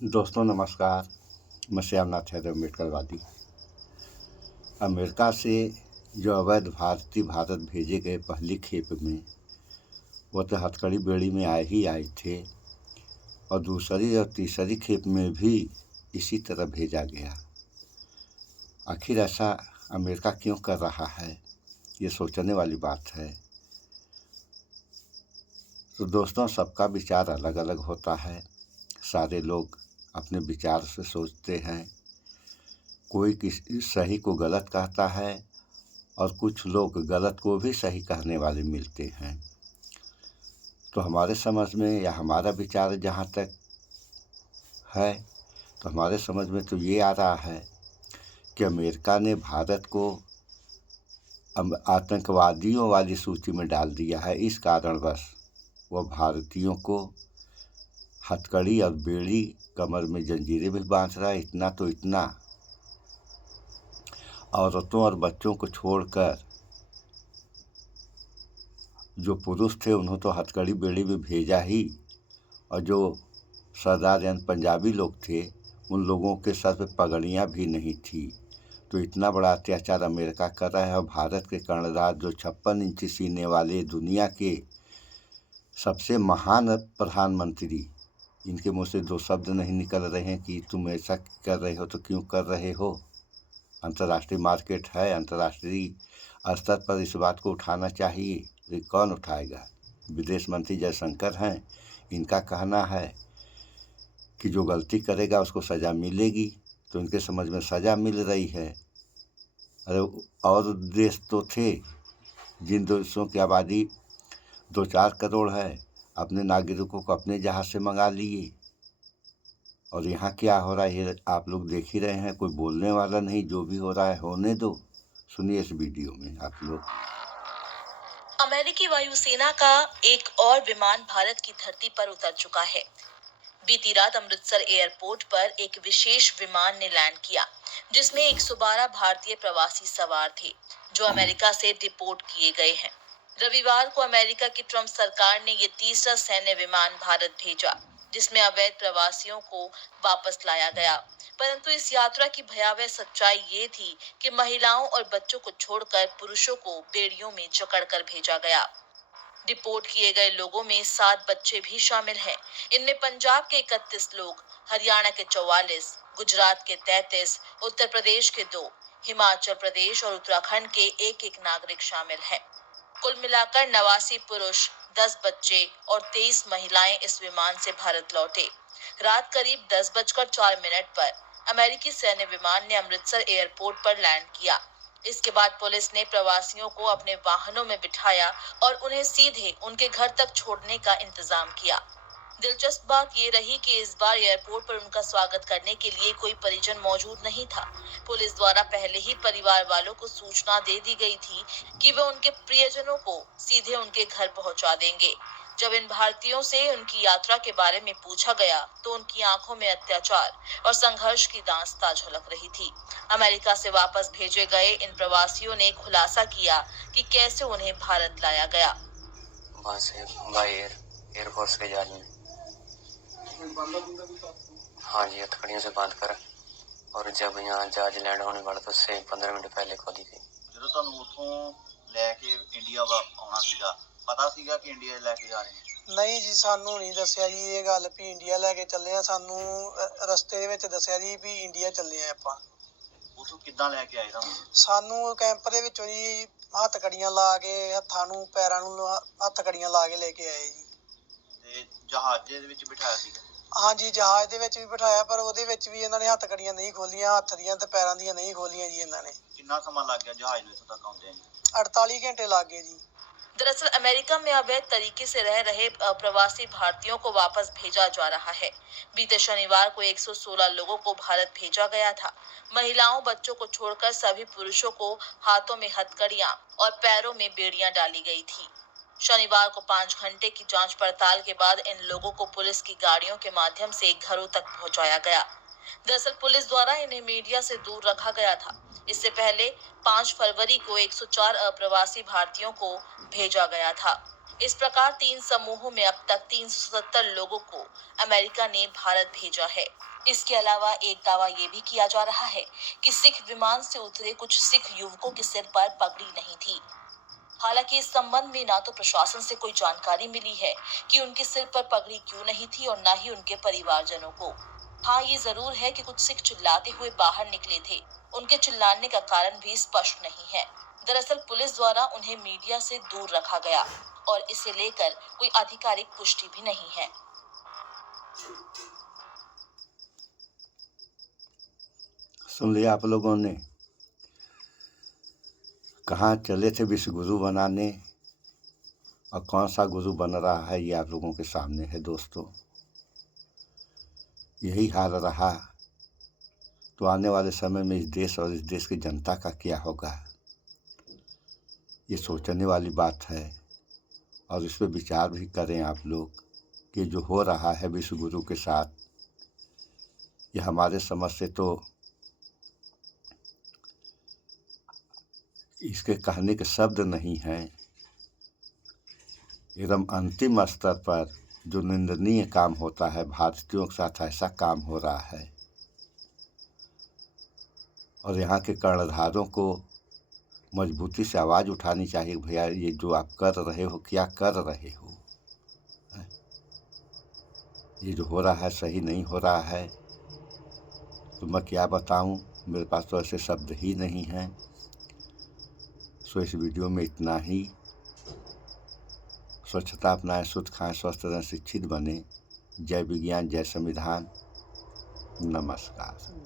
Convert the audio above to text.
दोस्तों नमस्कार। मैं श्यामनाथ यादव अम्बेडकरवादी। अमेरिका से जो अवैध भारतीय भारत भेजे गए पहली खेप में वो तो हथकड़ी बेड़ी में आए थे और दूसरी और तीसरी खेप में भी इसी तरह भेजा गया। आखिर ऐसा अमेरिका क्यों कर रहा है, ये सोचने वाली बात है। तो दोस्तों, सबका विचार अलग अलग होता है। सारे लोग अपने विचार से सोचते हैं। कोई किसी सही को गलत कहता है और कुछ लोग गलत को भी सही कहने वाले मिलते हैं। तो हमारे समझ में या हमारा विचार जहाँ तक है, तो हमारे समझ में तो ये आ रहा है कि अमेरिका ने भारत को आतंकवादियों वाली सूची में डाल दिया है। इस कारणवश वह भारतीयों को हथकड़ी और बेड़ी, कमर में जंजीरें भी बांध रहा है। इतना तो इतना, औरतों और बच्चों को छोड़कर जो पुरुष थे उन्होंने तो हथकड़ी बेड़ी में भेजा ही, और जो सरदार यानी पंजाबी लोग थे उन लोगों के सर पे पगड़ियाँ भी नहीं थी। तो इतना बड़ा अत्याचार अमेरिका कर रहा है। और भारत के कर्णराज जो 56 इंची सीने वाले दुनिया के सबसे महान प्रधानमंत्री, इनके मुँह से दो शब्द नहीं निकल रहे हैं कि तुम ऐसा कर रहे हो तो क्यों कर रहे हो। अंतर्राष्ट्रीय मार्केट है, अंतर्राष्ट्रीय स्तर पर इस बात को उठाना चाहिए। ये कौन उठाएगा? विदेश मंत्री जयशंकर हैं, इनका कहना है कि जो गलती करेगा उसको सज़ा मिलेगी। तो इनके समझ में सज़ा मिल रही है। अरे और देश तो थे जिन देशों की आबादी 2-4 करोड़ है, अपने नागरिकों को अपने जहाज़ से मंगा लिए। और यहाँ क्या हो रहा है ये आप लोग देख ही रहे हैं। कोई बोलने वाला नहीं, जो भी हो रहा है होने दो। सुनिए इस वीडियो में आप लोग। अमेरिकी वायुसेना का एक और विमान भारत की धरती पर उतर चुका है। बीती रात अमृतसर एयरपोर्ट पर एक विशेष विमान ने लैंड किया, जिसमें 112 भारतीय प्रवासी सवार थे, जो अमेरिका से डिपोर्ट किए गए हैं। रविवार को अमेरिका की ट्रंप सरकार ने ये तीसरा सैन्य विमान भारत भेजा, जिसमें अवैध प्रवासियों को वापस लाया गया। परंतु इस यात्रा की भयावह सच्चाई ये थी कि महिलाओं और बच्चों को छोड़कर पुरुषों को बेड़ियों में जकड़कर भेजा गया। डिपोर्ट किए गए लोगों में 7 बच्चे भी शामिल हैं। इनमें पंजाब के 31 लोग, हरियाणा के 44, गुजरात के 33, उत्तर प्रदेश के 2, हिमाचल प्रदेश और उत्तराखंड के एक नागरिक शामिल हैं। कुल मिलाकर 89 पुरुष, 10 बच्चे और 23 महिलाएं इस विमान से भारत लौटे। रात करीब 10:04 पर अमेरिकी सैन्य विमान ने अमृतसर एयरपोर्ट पर लैंड किया। इसके बाद पुलिस ने प्रवासियों को अपने वाहनों में बिठाया और उन्हें सीधे उनके घर तक छोड़ने का इंतजाम किया। दिलचस्प बात ये रही कि इस बार एयरपोर्ट पर उनका स्वागत करने के लिए कोई परिजन मौजूद नहीं था। पुलिस द्वारा पहले ही परिवार वालों को सूचना दे दी गई थी कि वे उनके प्रियजनों को सीधे उनके घर पहुंचा देंगे। जब इन भारतीयों से उनकी यात्रा के बारे में पूछा गया तो उनकी आंखों में अत्याचार और संघर्ष की दास्तां झलक रही थी। अमेरिका से वापस भेजे गए इन प्रवासियों ने खुलासा किया कि कैसे उन्हें भारत लाया गया। वहाँ से बाई एयरफोर्स के जहाज में, हाँ जी, हथकड़ियों से बांध कर, और जब यहाँ जहाज लैंड होने वाला तो उससे 15 मिनट पहले खोली थी। ਜਦੋਂ ਤੁਹਾਨੂੰ ਉੱਥੋਂ ਲੈ ਕੇ ਇੰਡੀਆ ਆਉਣਾ ਸੀਗਾ, ਪਤਾ ਸੀਗਾ ਕਿ ਇੰਡੀਆ ਲੈ ਕੇ ਜਾ ਰਹੇ ਨੇ? ਨਹੀਂ ਜੀ, ਸਾਨੂੰ ਨਹੀਂ ਦੱਸਿਆ ਜੀ ਇਹ ਗੱਲ ਵੀ ਇੰਡੀਆ ਲੈ ਕੇ ਚੱਲੇ ਆ। ਸਾਨੂੰ ਰਸਤੇ ਦੇ ਵਿੱਚ ਦੱਸਿਆ ਜੀ ਵੀ ਇੰਡੀਆ ਚੱਲੇ ਆ ਆਪਾਂ। ਉੱਥੋਂ ਕਿੱਦਾਂ ਲੈ ਕੇ ਆਏ ਤੁਹਾਨੂੰ? ਸਾਨੂੰ ਕੈਂਪ ਦੇ ਵਿੱਚੋਂ ਜੀ ਹੱਥਕੜੀਆਂ ਲਾ ਕੇ, ਹੱਥਾਂ ਨੂੰ ਪੈਰਾਂ ਨੂੰ ਹੱਥਕੜੀਆਂ ਲਾ ਕੇ ਲੈ ਕੇ ਆਏ ਜੀ। ਤੇ ਜਹਾਜ਼ੇ ਦੇ ਵਿੱਚ ਬਿਠਾਇਆ ਸੀਗਾ? ਹਾਂਜੀ, ਜਹਾਜ਼ ਦੇ ਵਿੱਚ ਵੀ ਬਿਠਾਇਆ, ਪਰ ਉਹਦੇ ਵਿੱਚ ਵੀ ਇਹਨਾਂ ਨੇ ਹੱਥਕੜੀਆਂ ਨਹੀਂ ਖੋਲੀਆਂ, ਹੱਥ ਦੀਆਂ ਤੇ ਪੈਰਾਂ ਦੀਆਂ ਨਹੀਂ ਖੋਲੀਆਂ ਜੀ ਇਹਨਾਂ ਨੇ। कितना समा लग गया जहाज में ਇੱਥੋਂ तक आउंदे? 48 घंटे लग गए जी। दरअसल अमेरिका में अवैध तरीके से रह रहे प्रवासी भारतीयों को वापस भेजा जा रहा है। बीते शनिवार को 116 लोगों को भारत भेजा गया था। महिलाओं, बच्चों को छोड़कर सभी पुरुषों को हाथों में हथकड़ियां और पैरों में बेड़ियां डाली गई थी। शनिवार को 5 घंटे की जांच पड़ताल के बाद इन लोगों को पुलिस की गाड़ियों के माध्यम से घरों तक पहुंचाया गया। दरअसल पुलिस द्वारा इन्हें मीडिया से दूर रखा गया था। इससे पहले 5 फरवरी को 104 अप्रवासी भारतीयों को भेजा गया था। इस प्रकार 3 समूहों में अब तक 377 लोगों को अमेरिका ने भारत भेजा है। इसके अलावा एक दावा ये भी किया जा रहा है कि सिख विमान से उतरे कुछ सिख युवकों के सिर पर पगड़ी नहीं थी। हालांकि इस संबंध में ना तो प्रशासन से कोई जानकारी मिली है कि उनके सिर पर पगड़ी क्यों नहीं थी और ना ही उनके परिवारजनों को। हाँ, ये जरूर है कि कुछ सिख चिल्लाते हुए बाहर निकले थे। उनके चिल्लाने का कारण भी स्पष्ट नहीं है। दरअसल पुलिस द्वारा उन्हें मीडिया से दूर रखा गया और इसे लेकर कोई आधिकारिक पुष्टि भी नहीं है। सुन लिया आप लोगों ने, कहाँ चले थे विश्व गुरु बनाने और कौन सा गुरु बन रहा है ये आप लोगों के सामने है दोस्तों। यही हाल रहा तो आने वाले समय में इस देश और इस देश की जनता का क्या होगा, ये सोचने वाली बात है। और इस पर विचार भी करें आप लोग कि जो हो रहा है विश्व गुरु के साथ, ये हमारे समझ से तो इसके कहने के शब्द नहीं हैं। एकदम अंतिम स्तर पर जो निंदनीय काम होता है, भारतीयों के साथ ऐसा काम हो रहा है। और यहाँ के कर्णधारों को मजबूती से आवाज़ उठानी चाहिए, भैया ये जो आप कर रहे हो क्या कर रहे हो, ये जो हो रहा है सही नहीं हो रहा है। तो मैं क्या बताऊं, मेरे पास तो ऐसे शब्द ही नहीं हैं। सो इस वीडियो में इतना ही। स्वच्छता अपनाएं, शुद्ध खाएं, स्वस्थ रहें, शिक्षित बने। जय विज्ञान, जय संविधान। नमस्कार।